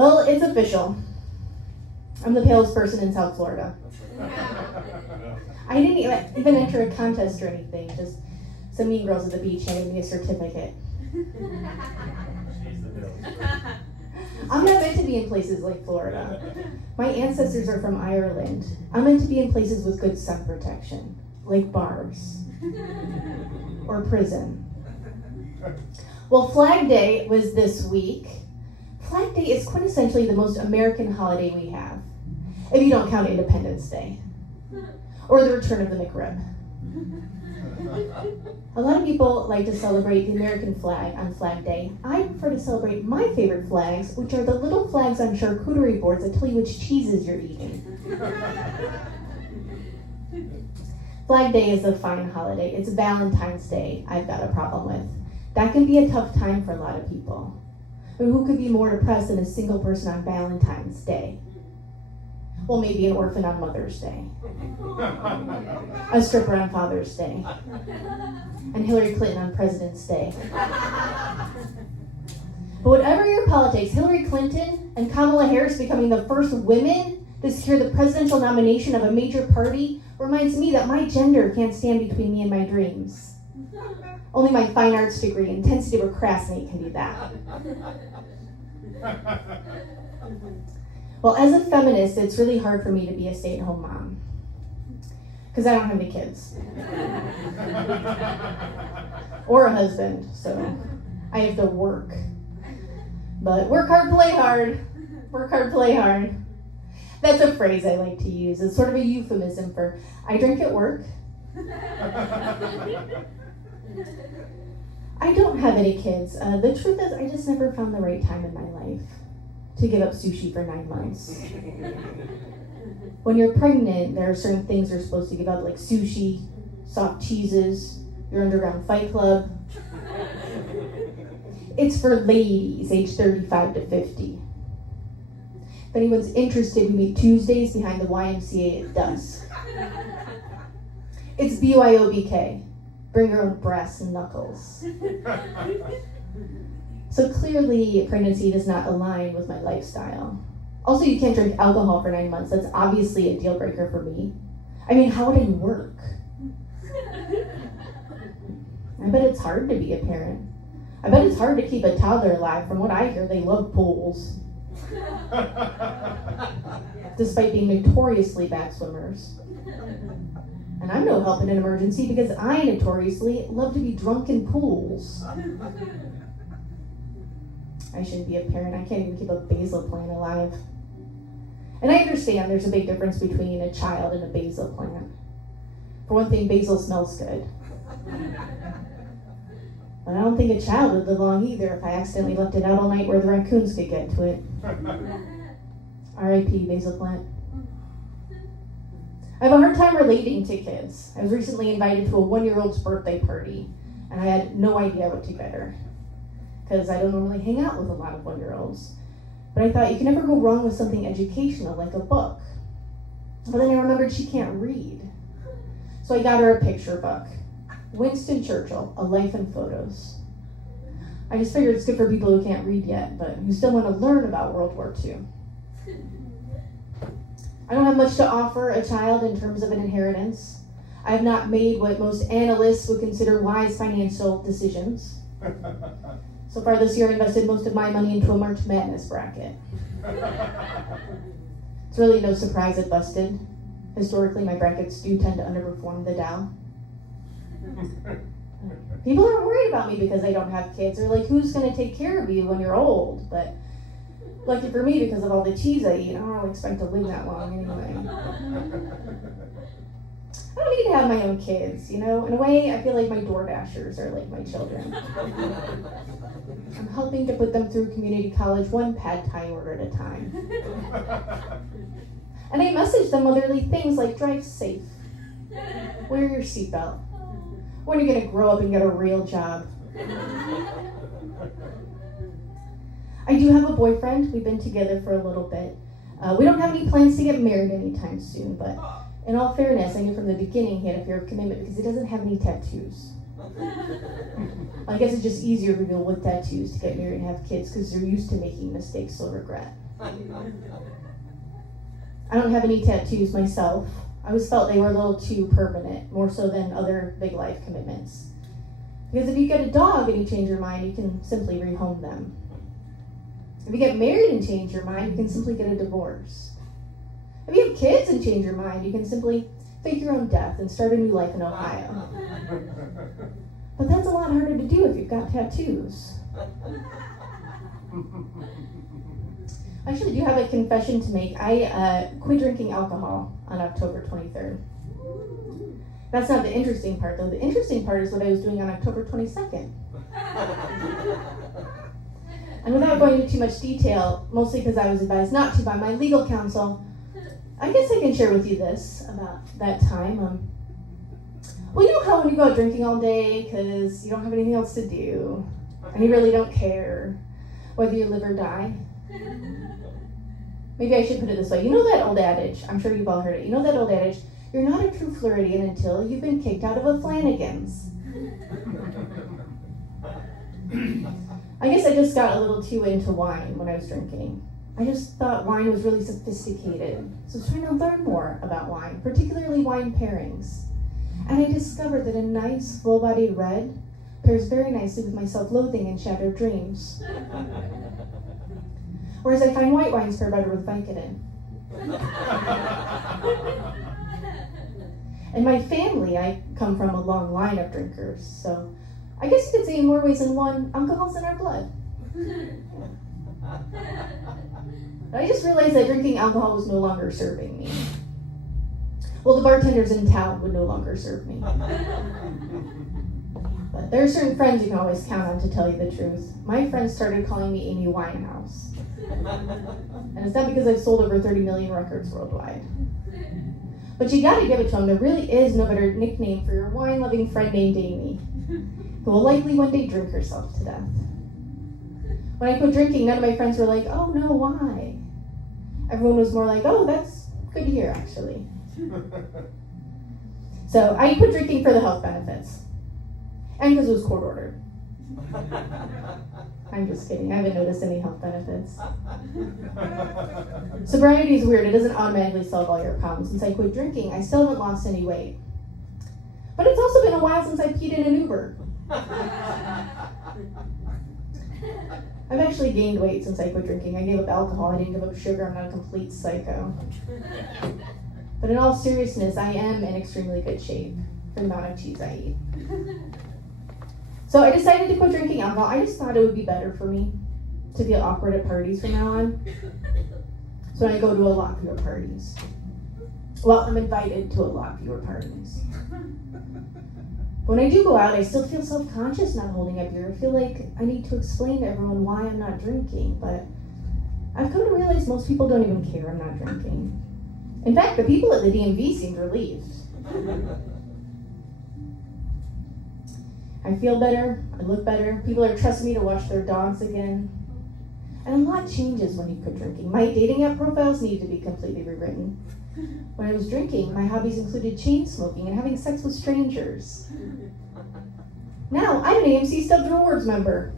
Well, it's official. I'm the palest person in South Florida. I didn't even enter a contest or anything, just some mean girls at the beach handed me a certificate. I'm not meant to be in places like Florida. My ancestors are from Ireland. I'm meant to be in places with good sun protection, like bars or prison. Well, Flag Day was this week. Flag Day is quintessentially the most American holiday we have, if you don't count Independence Day or the return of the McRib. A lot of people like to celebrate the American flag on Flag Day. I prefer to celebrate my favorite flags, which are the little flags on charcuterie boards that tell you which cheeses you're eating. Flag Day is a fine holiday. It's Valentine's Day I've got a problem with. That can be a tough time for a lot of people. But who could be more depressed than a single person on Valentine's Day? Well, maybe an orphan on Mother's Day. A stripper on Father's Day. And Hillary Clinton on President's Day. But whatever your politics, Hillary Clinton and Kamala Harris becoming the first women to secure the presidential nomination of a major party reminds me that my gender can't stand between me and my dreams. Only my fine arts degree and tendency to procrastinate can do that. Well, as a feminist, it's really hard for me to be a stay-at-home mom. Because I don't have any kids. Or a husband, so I have to work. But work hard, play hard. Work hard, play hard. That's a phrase I like to use. It's sort of a euphemism for I drink at work. I don't have any kids. The truth is, I just never found the right time in my life to give up sushi for 9 months. When you're pregnant, there are certain things you're supposed to give up, like sushi, soft cheeses, your underground fight club. It's for ladies, age 35 to 50. If anyone's interested, we meet Tuesdays behind the YMCA at dusk. It's BYOBK. Bring your own brass knuckles. So clearly, pregnancy does not align with my lifestyle. Also, you can't drink alcohol for 9 months. That's obviously a deal breaker for me. I mean, how would I work? I bet it's hard to be a parent. I bet it's hard to keep a toddler alive. From what I hear, they love pools. Despite being notoriously bad swimmers. And I'm no help in an emergency because I notoriously love to be drunk in pools. I shouldn't be a parent. I can't even keep a basil plant alive. And I understand there's a big difference between a child and a basil plant. For one thing, basil smells good. But I don't think a child would live long either if I accidentally left it out all night where the raccoons could get to it. R.I.P. basil plant. I have a hard time relating to kids. I was recently invited to a 1-year-old's birthday party, and I had no idea what to get her, because I don't normally hang out with a lot of 1-year-olds. But I thought you can never go wrong with something educational, like a book. But then I remembered she can't read. So I got her a picture book. Winston Churchill, A Life in Photos. I just figured it's good for people who can't read yet, but who still want to learn about World War II. I don't have much to offer a child in terms of an inheritance. I have not made what most analysts would consider wise financial decisions. So far this year, I invested most of my money into a March Madness bracket. It's really no surprise it busted. Historically, my brackets do tend to underperform the Dow. People are worried about me because I don't have kids. They're like, who's going to take care of you when you're old? But lucky for me, because of all the cheese I eat, I don't really expect to live that long anyway. I don't need to have my own kids, you know? In a way, I feel like my DoorDashers are like my children. I'm helping to put them through community college one pad thai order at a time. And I message them motherly things like, drive safe, wear your seatbelt, when are you going to grow up and get a real job? I do have a boyfriend. We've been together for a little bit. We don't have any plans to get married anytime soon, but in all fairness, I knew from the beginning he had a fear of commitment because he doesn't have any tattoos. I guess it's just easier for people with tattoos to get married and have kids because they're used to making mistakes they'll regret. I don't have any tattoos myself. I always felt they were a little too permanent, more so than other big life commitments. Because if you get a dog and you change your mind, you can simply rehome them. If you get married and change your mind, you can simply get a divorce. If you have kids and change your mind, you can simply fake your own death and start a new life in Ohio. But that's a lot harder to do if you've got tattoos. I actually do have a confession to make. I quit drinking alcohol on October 23rd. That's not the interesting part, though. The interesting part is what I was doing on October 22nd. And without going into too much detail, mostly because I was advised not to by my legal counsel, I guess I can share with you this about that time. Well, you know how when you go out drinking all day because you don't have anything else to do, and you really don't care whether you live or die? Maybe I should put it this way. You know that old adage, I'm sure you've all heard it, you know that old adage, you're not a true Floridian until you've been kicked out of a Flanagan's. I guess I just got a little too into wine when I was drinking. I just thought wine was really sophisticated. So I was trying to learn more about wine, particularly wine pairings. And I discovered that a nice, full-bodied red pairs very nicely with my self-loathing and shattered dreams. Whereas I find white wines pair better with Vicodin. In my family, I come from a long line of drinkers, so I guess you could say in more ways than one, alcohol's in our blood. But I just realized that drinking alcohol was no longer serving me. Well, the bartenders in town would no longer serve me. But there are certain friends you can always count on to tell you the truth. My friends started calling me Amy Winehouse. And it's not because I've sold over 30 million records worldwide. But you gotta give it to them. There really is no better nickname for your wine-loving friend named Amy, who will likely one day drink herself to death. When I quit drinking, none of my friends were like, oh no, why? Everyone was more like, oh, that's good to hear, actually. So I quit drinking for the health benefits. And because it was court ordered. I'm just kidding. I haven't noticed any health benefits. Sobriety is weird. It doesn't automatically solve all your problems. Since I quit drinking, I still haven't lost any weight. But it's also been a while since I peed in an Uber. I've actually gained weight since I quit drinking. I gave up alcohol. I didn't give up sugar. I'm not a complete psycho. But in all seriousness, I am in extremely good shape for the amount of cheese I eat. So I decided to quit drinking alcohol. I just thought it would be better for me to feel awkward at parties from now on. So I go to a lot fewer parties. Well, I'm invited to a lot fewer parties. When I do go out, I still feel self-conscious not holding a beer. I feel like I need to explain to everyone why I'm not drinking, but I've come to realize most people don't even care I'm not drinking. In fact, the people at the DMV seemed relieved. I feel better, I look better, people are trusting me to watch their dogs again. And a lot changes when you quit drinking. My dating app profiles need to be completely rewritten. When I was drinking, my hobbies included chain smoking and having sex with strangers. Now, I'm an AMC Stubbs Rewards member.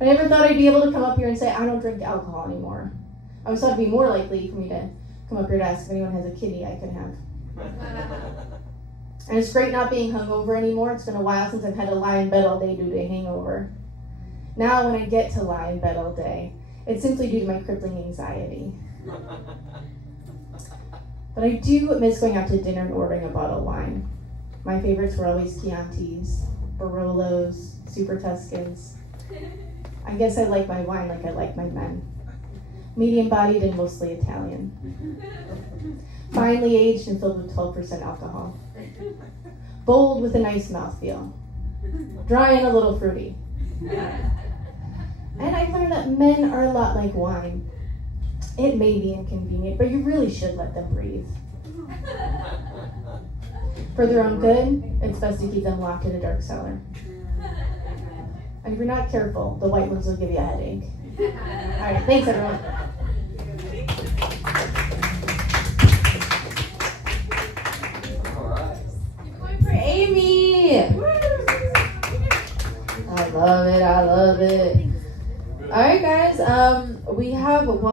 I never thought I'd be able to come up here and say, I don't drink alcohol anymore. I always thought it'd be more likely for me to come up here to ask if anyone has a kidney I could have. And it's great not being hungover anymore. It's been a while since I've had to lie in bed all day due to a hangover. Now when I get to lie in bed all day, it's simply due to my crippling anxiety. But I do miss going out to dinner and ordering a bottle of wine. My favorites were always Chiantis, Barolos, Super Tuscans. I guess I like my wine like I like my men. Medium-bodied and mostly Italian. Finely aged and filled with 12% alcohol. Bold with a nice mouthfeel. Dry and a little fruity. And I've learned that men are a lot like wine. It may be inconvenient, but you really should let them breathe. For their own good, it's best to keep them locked in a dark cellar. And if you're not careful, the white ones will give you a headache. All right, thanks everyone. Amy. I love it. All right, guys. We have one.